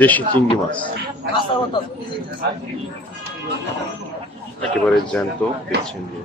দেশি চিংড়ি মাছ। একেবারে জ্যান্ত দেখছেন যে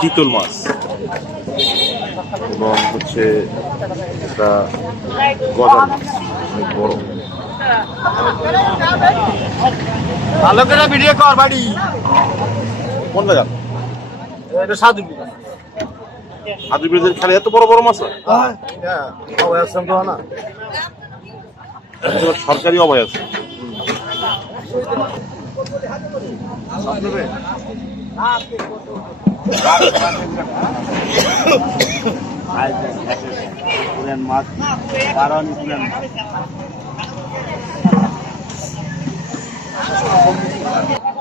চিতল মাছ। এবং হচ্ছে মাছ ভালো করে ভিডিও কর বাড়ি। কোন জায়গা এটা সাধু আদি ব্রিজের খালি এত বড় বড় মাছ হয় হ্যাঁ ও আসসাম তো না সরকারি অভয় আছে মাছ কারণ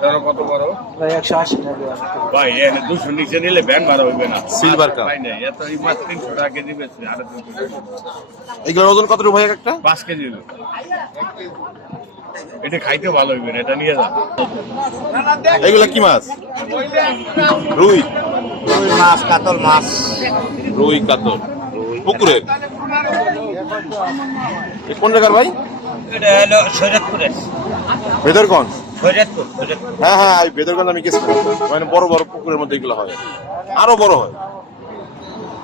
পুরান কত বড়? একশো আশি টাকা ভাই এখানে দুশো নিচে নিলে ব্যান ভাড়া হইবে না। সিলভার কাপ ভাই না এত এই মাছ তিনশো টাকা কেজি বেশি আরও। এগুলোর ওজন কত একটা? পাঁচ কেজি। এটা খাইতে ভালো হইবে না এটা নিয়ে যান এগুলা কি মাছ? রুই। রুই মাছ কাতল মাছ। রুই কাতল। পুকুরের? এ কোন জায়গার ভাই? এটা হলো শরীয়তপুরের হ্যাঁ হ্যাঁ এই ভেদরগঞ্জ আমি গেছিলাম মানে বড় বড় পুকুরের মধ্যে এগুলো হয়। আরও বড় হয়।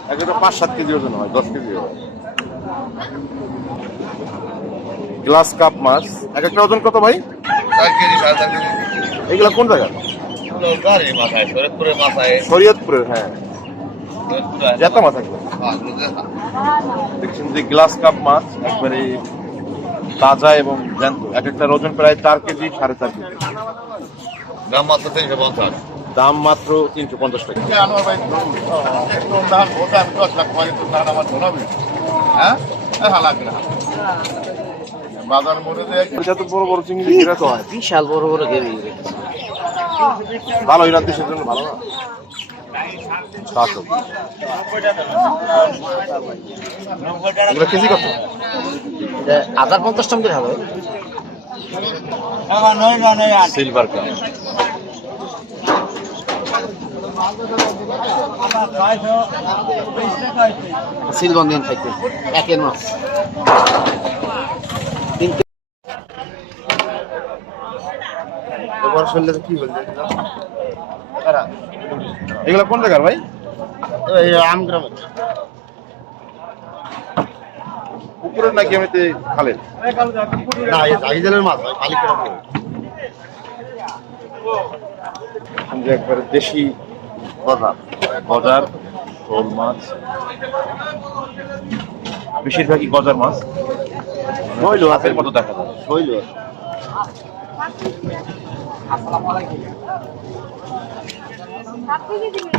এক একটা পাঁচ সাত কেজি ওজন হয় দশ কেজি হয়। গ্লাস কাপ মাছ। এক একটা ওজন কত ভাই? এগুলা কোন জায়গা? শরীয়তপুরের হ্যাঁ জেতা মাছ একবার দেখছেন যে গ্লাস কাপ মাছ একবারে তাজা এবং জ্যান্ত। এক একটা ওজন প্রায় চার কেজি সাড়ে চার কেজি। দাম মাত্র তিনশো পঞ্চাশ। দাম মাত্র তিনশো পঞ্চাশ টাকা। বাজার মনে এটা তো বড় বড় চিংড়ি এরা তো হয়। বিশাল বড় বড় ভালো এরা দেশের জন্য ভালো না। কেজি কত? হাজার পঞ্চাশ টাকা হবে। সিলভার কাপ সিলবন দিন থাকবে। একের কি বলছে এগুলো? কোন জায়গার ভাই? আমগ্রামের পুকুরের নাকি এমনিতে খালের না এই আইজলের মাছ খালি যে একবারে দেশি বাজার গজার শোল মাছ। বেশিরভাগই গজার মাছ। শৈল হাতের মতো দেখা যায়। হইল আপনি কি দিবেন